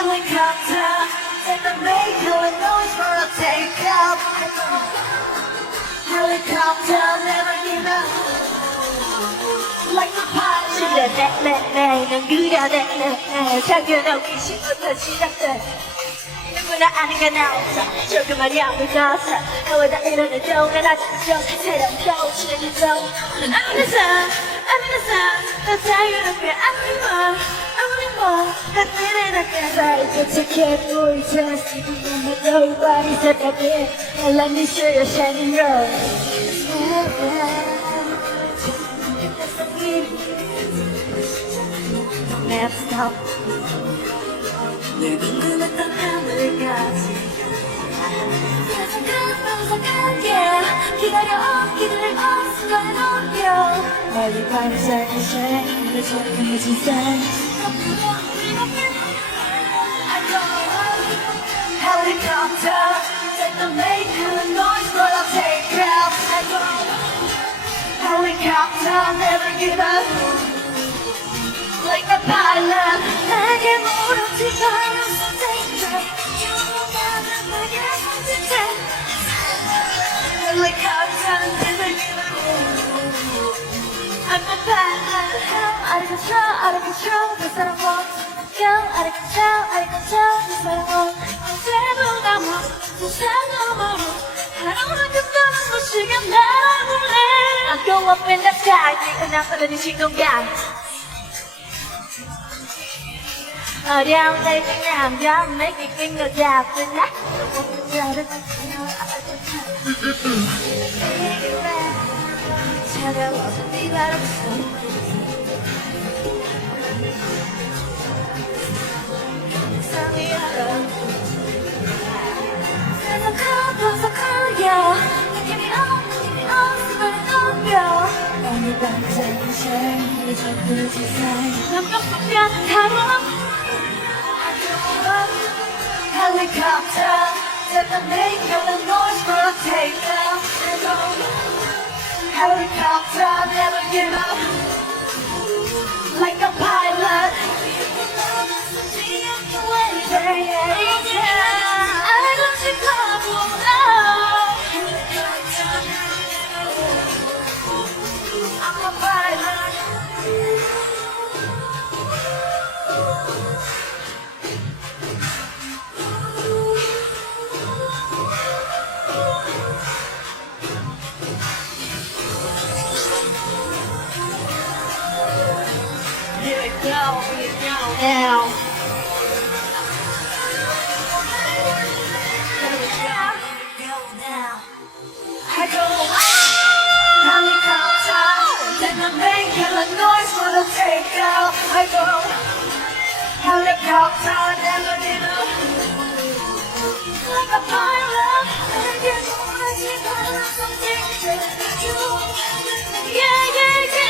Helicopter, and the make no noise for a takeoff. Helicopter, never give up. Like a pilot. 실내 난 그려내 당연하기 시부터 시작돼. 누구나 아는 건 없어. 조금만 양을 넣어서 너와 다 이러는 동안 아직도 새로운 겨울치는 이 정. 아무나서 너 자유롭게 아무리 뭐 하늘에 나가서 이제 can't boy just even nobody's at the bed and let me show you shining rose. Never stop. 늘 궁금했던 하늘까지 기다려 순간에 넘겨 멀리 반짝이 shine 내 조금해진 산 Helicopter take the make a noise but I'll take off Helicopter never give up Like a pilot 내게 물어치지 않았어 danger 유명하게 손짓해 Helicopter never give up I'm a pilot out of control 그 사람 wants Go out of control 그 사람 wants 언제도 남아 세상 너머로 하루만큼 떠난 곳이가 날아볼래 I go up in the sky 은하수는 이 시공간 어려운 날 그냥 don't make me think no doubt tonight 차가워서 네 바람 세상이 알아 세상 커서 커요 Give me all 순간에 넘겨 오늘 반짝이 shine 내 전부 세상 완벽한 하루 Helicopter, let them make the noise for a takeoff. Helicopter, never give up. Like a pilot. I don't see trouble now. I'm a pilot. Now. I go helicopter, then I make a noise for the takeoff. I go helicopter, never give up. Like a pilot, I get on something to do. Yeah.